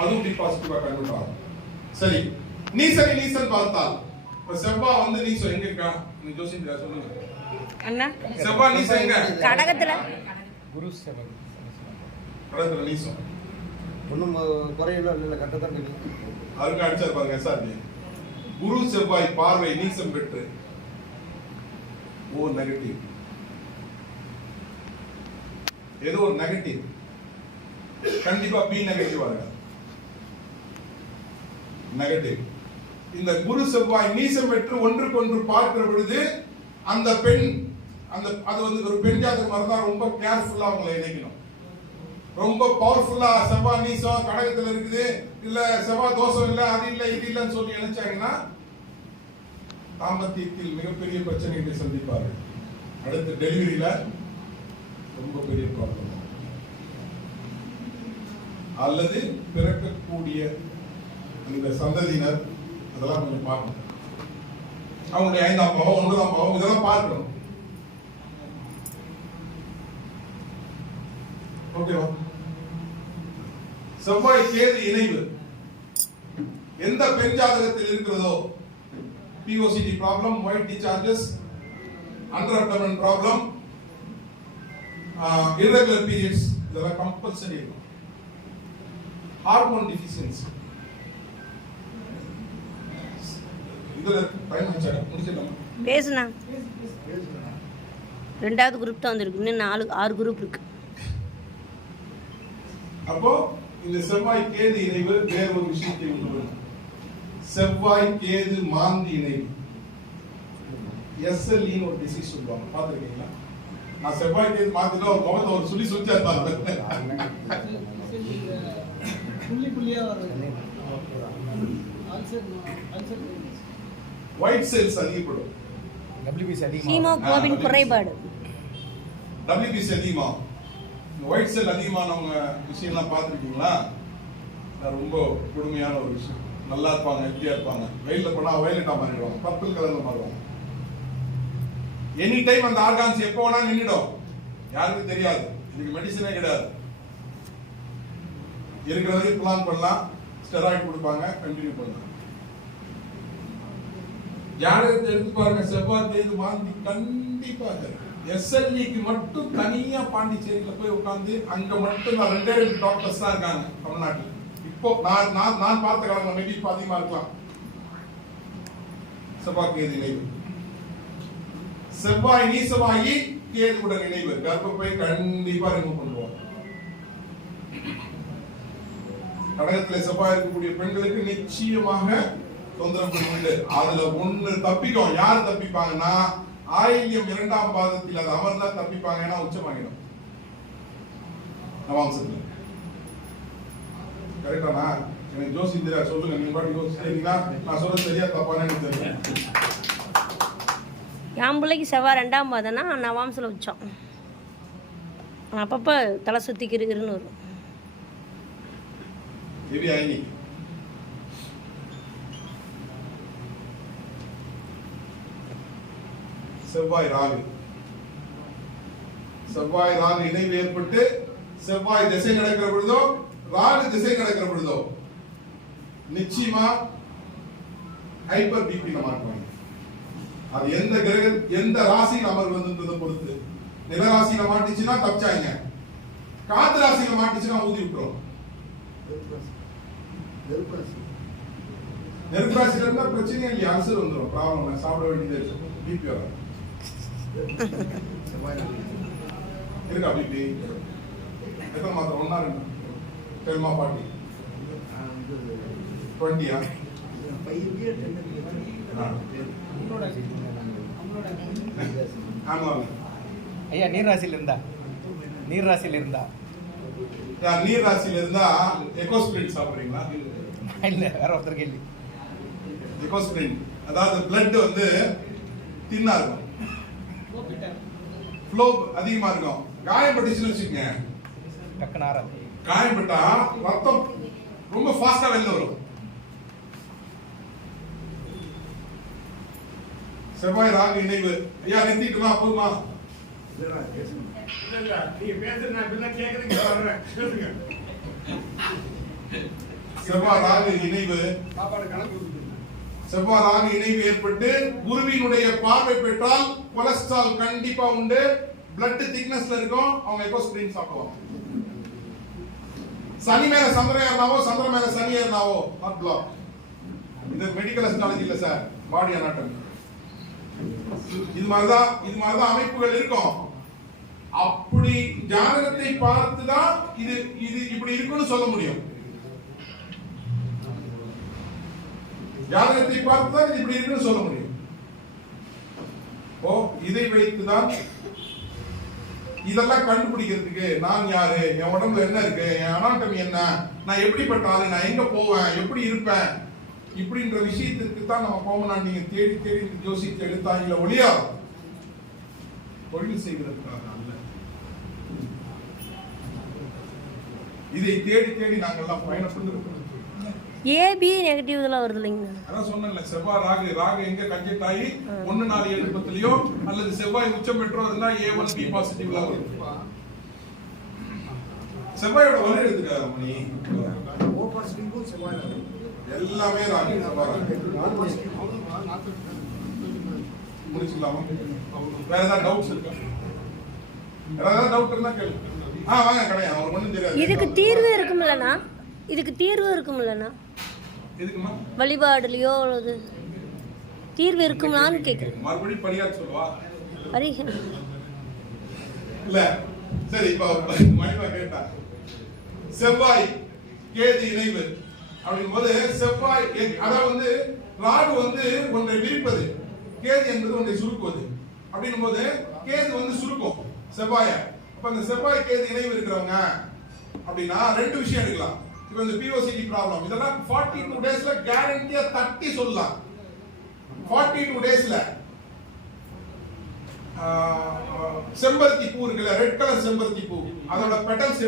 அதுவும் டி பாசிட்டிவா கன்வெர்ட் ஆகும். சரி, நீசன் பார்த்தால் இப்ப செவ்வாய் வந்து நீசம் எங்க இருக்கா? நீ ஜோசியத்துல சொல்லுங்க அண்ணா. செவ்வாய் நீசம் எங்க? கடகத்துல. குரு செவ்வாய் கடகத்துல நீசம் ஒன்றும் குறையில இல்லை, கரெக்டாக தான் இருக்கு. அதுக்கு அடிச்சார் பாருங்க எஸ்ஆர்டி. குரு செவ்வாய் பார்வை நீசம் பெற்று ஓ நெகட்டிவ், ஏதோ ஒரு நெகட்டிவ், கண்டிப்பா பி நெகட்டிவ் ஆக நெகட்டிவ். இந்த குரு செவ்வாய் நீசம் பெற்று ஒன்றுக்கொன்று பார்க்கிற பொழுது அந்த பெண் அது வந்து ஒரு பெண் ஜாதகம் இருந்தா ரொம்ப கேர்ஃபுல்லா அவங்களை இணைக்கணும். ரொம்ப பவர்ஃபுல்லா செவ்வாய் நீசம் கடகத்துல இருக்குது, இல்ல செவ்வாய் தோஷம் இல்ல, அது இல்ல இது இல்லன்னு சொல்லி நினைச்சாங்கன்னா தாம்பத்தியத்தில் மிகப்பெரிய பிரச்சனைகளை சந்திப்பார்கள். அடுத்த டெலிவரியில ரொம்ப பெரிய ப்ராப்ளம், அல்லது பிறக்கக்கூடிய இந்த சந்ததியினர் அதெல்லாம் கொஞ்சம் பார்க்கணும். அவங்களுடைய 5ஆம் பாவம் 9ஆம் பாவம் இதெல்லாம் பார்க்கணும். ஓகேவா? செவ்வாய் கேது இணைவு எந்த பெண் ஜாதகத்தில் இருக்கிறதோ POCD problem, white discharges, under abdomen problem, irregular periods இதெல்லாம் கம்பல்சரி இருக்கும். ஹார்மோன் டெஃபிஷியன்சி இதுல டைம் முடிச்சிடலாம். பேசுனா 2வது குரூப் தான் வந்திருக்கு, இன்னும் 6 குரூப் இருக்கு. அப்போ இந்த செவ்வாய் கேது இணைவு வேற ஒரு விஷயத்தை உண்டு பண்ணும். செவ்வாய் கேது மாந்தி இணைவு SLE ஒரு டிசீஸ் சொல்லுவாங்க, பாத்துருக்கீங்களா? நான் செவ்வாய் கேது மாந்தினா ஒரு முகத்தை ஒரு சுழி சுழிச்சா ஒயிட் செல்ஸ் அதிகப்படும், WBC அதிகமாக, ஹீமோகுளோபின் குறைபாடு, WBC அதிகமாகும். ஒயிட் செல் அதிகமானவங்க விஷயம்லாம் பார்த்துருக்கீங்களா? ரொம்ப கொடுமையான ஒரு விஷயம். நல்லா இருப்பாங்க, ஹெல்த்தியா இருப்பாங்க, வெயில்ல போனா வயலட்டா மாறிடுவாங்க, பர்பிள் கலர்ல மாறுவாங்க. எனி டைம் அந்த ஆர்கான்ஸ் எப்போ வேணா நின்றுடும், யாருக்கும் தெரியாது. இதுக்கு மெடிசனே கிடையாது, இருக்கிற வரைக்கும் பிளான் பண்ணலாம், ஸ்டெராய்டு கொடுப்பாங்க, கண்டினியூ பண்ணலாம். ஜாதகத்தை எடுத்து பாருங்க, செவ்வாய் கேது மாந்தி கண்டிப்பாக. SLEக்கு மட்டும் தனியா பாண்டிச்சேரியில போய் உட்கார்ந்து அங்க மட்டும் 2 டாக்டர்ஸ் தான் இருக்காங்க தமிழ்நாட்டில். இப்போ நான் பார்த்த காலம் மேபி அதிகமா இருக்கலாம். செவ்வாய் கேது இணைவு, செவ்வாய் நீசமாகி கேதுவுடன் இணைவு, கர்ப்பப்பை கண்டிப்பா ரிமூவ் பண்ணுவோம். கடகத்துல செவ்வாய் இருக்கக்கூடிய பெண்களுக்கு நிச்சயமாக தொந்தரவு உண்டு. அதுல ஒண்ணு தப்பிக்கும். யாரு தப்பிப்பாங்கன்னா ஆயில்யம் 2ஆம் பாதத்தில் அது அமர்ந்தா தப்பிப்பாங்க, ஏன்னா உச்சமாகிடும் நவாம்சத்துல. கரெக்டானா? எனக்கு ஜோசிந்திரா சொல்லுங்க, நீங்க பாட்டு யோசிச்சீங்கன்னா நான் சொல்றது சரியா தப்பானு எனக்கு தெரியும். என் பிள்ளைக்கு செவ்வாய் 2ஆம் பாதம்னா நவாம்சில் உச்சம், அப்பப்போ தலை சுத்திக்கிறதுன்னு வரும். தேவி ஐனி செவ்வாய் ராகு இணைவு ஏற்பட்டு செவ்வாய் திசை நடக்கிற பொழுதோ ராகு திசை நடக்கிற பொழுதோ நிச்சயமா ஹைப்பர் பிபி மாற்றுவாங்க. அது எந்த கிரக எந்த ராசியில் அமர் வந்ததை பொறுத்து. நில ராசியில மாட்டிச்சுன்னா தப்பிச்சாங்க, காத்து ராசியில மாட்டிச்சுன்னா ஊதி விட்டுரும். நெருப்பு ராசியில இருந்தா பிரச்சனையே இல்லையா, அல்சர் வந்துடும், ப்ராப்ளம், சாப்பிட வேண்டியது இருக்கும், பிபி வரும். இருக்கா பிபி? எத்தனை மாத்திரம்? 1 or 2? டெல்மா பாட்டி 20 ஆமா. ஐயா நீர் ராசியில இருந்தா நீர் ராசியில இருந்தா எக்கோஸ்பிரின் சாப்பிடுறீங்களா? இல்ல, வேற ஒருத்தர் கேள்வி. எக்கோஸ்பிரின் அதாவது பிளட் வந்து தின்னா இருக்கும், ஃப்ளோ அதிகமா இருக்கும். காயப்பட்டுச்சுன்னு வச்சுக்கங்க, டக்குனு ஆறாது. காயப்பட்டா ரத்தம் ரொம்ப ஃபாஸ்டா வெளில வரும். செவ்வாய் ராகு இணைவு. ஐயா நிறுத்திட்டுமா போதுமா? நீங்க பேசுறது நான் இப்ப கேக்குறீங்க, செவ்வாய் ராகு இணைவு செவ்வாய் ராகு இணைவு ஏற்பட்டு குருவினுடைய பார்வை பெற்றால் கொலஸ்ட்ரால் கண்டிப்பா உண்டு, பிளட் திக்னஸ்ல இருக்கும், அவங்க எக்கோ ஸ்கிரீன் சாப்பிடுவாங்க. சனி மேல சந்திரன் ஏறினாவோ சந்திரன் மேல சனி ஏறினாவோ ஹார்ட் பிளாக். இது மெடிக்கல் அஸ்ட்ராலஜி இல்ல சார், பாடி அனாட்டமி. இது மாதிரிதான் அமைப்புகள் இருக்கும். அப்படி ஜாதகத்தை பார்த்துதான் இது இது இப்படி இருக்குன்னு சொல்ல முடியும். ஜாதகத்தை பார்த்துதான் இது இப்படி இருக்குன்னு சொல்ல முடியும். இதை வைத்துதான் இதெல்லாம் கண்டுபிடிக்கிறதுக்கு நான் யாரு, என் உடம்புல என்ன இருக்கு, என் அனாட்டமி என்ன, நான் எப்படிப்பட்ட ஆளு, நான் எங்க போவேன், எப்படி இருப்பேன், இப்படின்ற விஷயத்திற்கு தான் நம்ம போகணும். நீங்க தேடி தேடி யோசித்து எடுத்தாங்கள ஒளியா தொழில் செய்வதற்காக அல்ல. இதை தேடி தேடி நாங்கெல்லாம் பயணப்பட்டு ஏபி நெகட்டிவ் இதெல்லாம் வருது இல்லைங்க. அதான் சொன்னேன்ல, செவ்வாய் ராகு எங்க கன்ஜெக்ட் ஆகி 1 4 7 10லயோ அல்லது செவ்வாய் உச்சம் பெற்றோ இருந்தா A1 B பாசிட்டிவ்ல வரும். செவ்வாயோட வலு எடுத்துக்க மணி, O பாசிட்டிவ் செவ்வாய் எல்லாமே ராகு செவ்வாய் முடிச்சுக்கலாமா? வேற ஏதாவது டவுட்ஸ் இருக்கா? ஏதாவது டவுட் இருந்தா கேளு. வாங்க கடையா, அவருக்கு ஒண்ணும் தெரியாது. இதுக்கு தீர்வு இருக்கும்லண்ணா? இதுக்கு தீர்வு இருக்கும்லண்ணா? எதுக்குமா வழிபாடுலயோ தீர்வு இருக்குமான்னு கேக்குறேன். மறுபடியும் படியாச்சு சொல்லுவா இல்ல. சரி, இப்ப மணிவா கேட்டா செவ்வாய் கேது இணைவு அப்படிங்கும்போது செவ்வாய் அதாவது ராகு ஒன்றை விரிப்பது, கேது என்பது ஒன்றை சுருக்குவது. அப்படின்னும் போது கேது சுருக்கும் செவ்வாய. அப்ப அந்த செவ்வாய் கேது இணைவு இருக்கிறவங்க அப்படின்னா 2 விஷயம் எடுக்கலாம். இப்ப இந்த POCD ப்ராப்ளம் இதெல்லாம் 42 டேஸ்ல கேரண்டியா தட்டி சொல்லலாம். 42 டேஸ்ல செம்பருத்தி பூ இருக்குல்ல, ரெட் கலர் செம்பருத்தி பூ, அதோட பெட்டல்ஸ்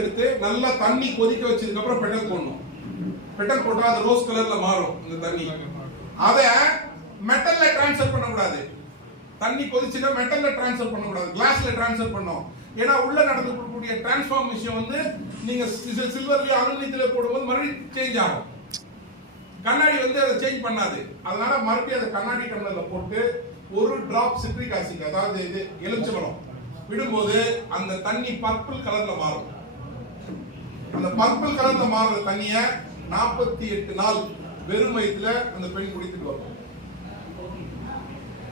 எடுத்து நல்லா தண்ணி கொதிக்க வச்சதுக்கு அப்புறம் பெட்டல் போடணும். பெட்டல் போட்டா அது ரோஸ் கலர்ல மாறும் அந்த தண்ணி. அத மெட்டல்ல ட்ரான்ஸ்ஃபர் பண்ண கூடாது. தண்ணி கொதிச்சுனா மெட்டல்ல ட்ரான்ஸ்ஃபர் பண்ண கூடாது, கிளாஸ்ல ட்ரான்ஸ்ஃபர் பண்ணணும். ஏன்னா உள்ள நடக்கக்கூடிய டிரான்ஸ்ஃபார்மேஷன் நீங்க சில்வர்லயோ அலுமினியத்துல போடும்போது மறுபடியும் சேஞ்ச் ஆகும். கண்ணாடி அதை சேஞ்ச் பண்ணாது. அதனால மறுபடியும் அதை கண்ணாடி டம்ளர்ல போட்டு ஒரு டிராப் சிட்ரிக் ஆசிட், அதாவது இது எலுமிச்சம்பழம் விடும்போது அந்த தண்ணி பர்பிள் கலர்ல மாறும். அந்த பர்பிள் கலர்ல மாறுற தண்ணிய 48 நாள் வெறும் வயிற்றுல அந்த பெண் குடித்துட்டு வரும்.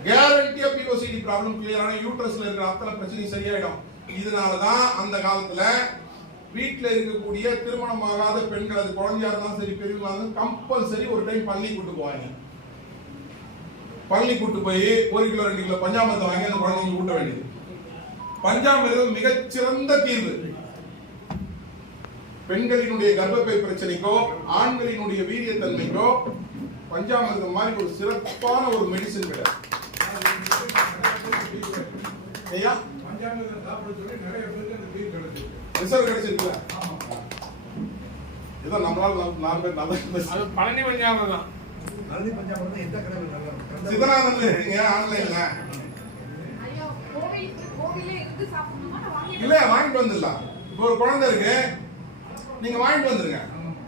கேரண்டியா POCD ப்ராப்ளம் கிளியர் ஆன, யூட்ரஸ்ல இருக்கிற அத்தனை பிரச்சனையும் சரியாயிடும். இதனாலதான் அந்த காலத்துல வீட்டுல இருக்கக்கூடிய திருமணமாகாத பெண்கள், அது குழந்தையா இருந்தாலும் சரி பெரியவங்களா இருந்தாலும் கம்பல்சரி ஒரு டைம் பள்ளி கூட்டு போவாங்க. பள்ளி கூட்டு போய் 1 கிலோ 2 கிலோ பஞ்சாமிரதம் வாங்கி அந்த குழந்தைங்க ஊட்ட வேண்டியது. பஞ்சாமிரதம் மிகச்சிறந்த தீர்வு. பெண்களினுடைய கர்ப்பப்பை பிரச்சனைக்கோ ஆண்களினுடைய வீரியத்தன்மைக்கோ பஞ்சாமிரதம் மாதிரி ஒரு சிறப்பான ஒரு மெடிசன் கிடையாது. ஐயா பஞ்சாமிரதம் சாப்பிட சொல்லி நிறைய பேருக்கு அந்த தீர்வு கிடைச்சிருக்கு, ரிசல்ட் கிடைச்சிருக்குல்ல. ஏதோ நம்மளால 4 பேர் நல்லா பழனி பஞ்சாமிரதம் எந்த சிதனானந்தம் இருக்கீங்க ஆன்லைன்ல இல்ல, வாங்கிட்டு வந்துடலாம். இப்போ ஒரு குழந்தை இருக்கு, நீங்க வாங்கிட்டு வந்துருங்க.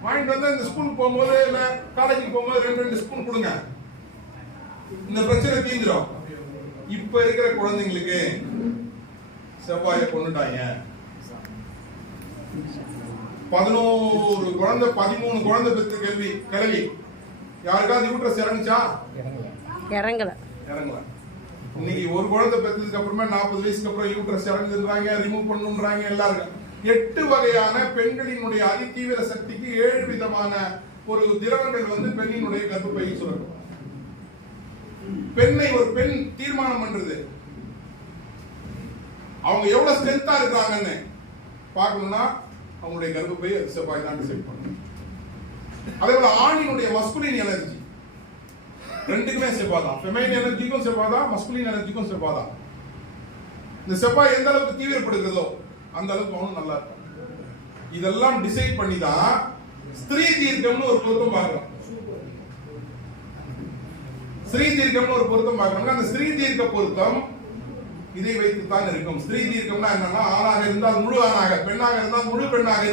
வாங்கிட்டு வந்து இந்த ஸ்கூலுக்கு போகும்போது இல்ல காலேஜுக்கு போகும்போது 2 ஸ்பூன் கொடுங்க, இந்த பிரச்சனை தீந்துடும். இப்ப இருக்கிற குழந்தைங்களுக்கு செவ்வாயை கொண்டுட்டாங்க. 11 குழந்தை 13 குழந்தை பெற்று கிளவி யாருக்காவது யூட்ரஸ் இறங்குச்சா? இறங்கல. இன்னைக்கு ஒரு குழந்தை பெற்றதுக்கு அப்புறமா 40 வயசுக்கு அப்புறம் யூட்ரஸ் இறங்குறாங்க, ரிமூவ் பண்ணுன்றாங்க எல்லாரும். 8 வகையான பெண்களினுடைய அதிதீவிர சக்திக்கு 7 விதமான ஒரு திரவங்கள் பெண்ணினுடைய கர்ப்பப்பையில் சுரக்கும். பெண்ணை ஒரு பெண் தீர்மானம் பண்றது, அவங்க எவ்வளவு ஸ்ட்ரென்த்தா இருக்காங்கன்னு பார்க்கணும்னா அவங்களுடைய கர்ப்பப்பை செவ்வாய் தான் டிசைட் பண்ணணும். அதே போல ஆணினுடைய மஸ்குலின் எனர்ஜி ரெண்டுக்குமே செவ்வாய் தான். ஃபெமைன் எனர்ஜிக்கும் செவ்வாய் தான், மஸ்குலின் எனர்ஜிக்கும் செவ்வாய் தான். இந்த செவ்வாய் எந்த அளவுக்கு தீவிரப்படுகிறதோ அந்த அளவுக்கு அவனும் நல்லா இருக்கும். இதெல்லாம் டிசைட் பண்ணி தான் ஸ்திரீ தீர்க்கம்னு ஒரு பொருத்தம் பார்க்கணும். ஸ்திரீ தீர்க்கம்னு ஒரு பொருத்தம் பார்க்கணும். அந்த ஸ்திரீ தீர்க்க பொருத்தம் இதை வைத்து தான் இருக்கும். ஸ்திரீ தீர்க்கம்னா என்னன்னா, ஆணாக இருந்தால் முழு ஆணாக, பெண்ணாக இருந்தால் முழு பெண்ணாக இருக்கும்.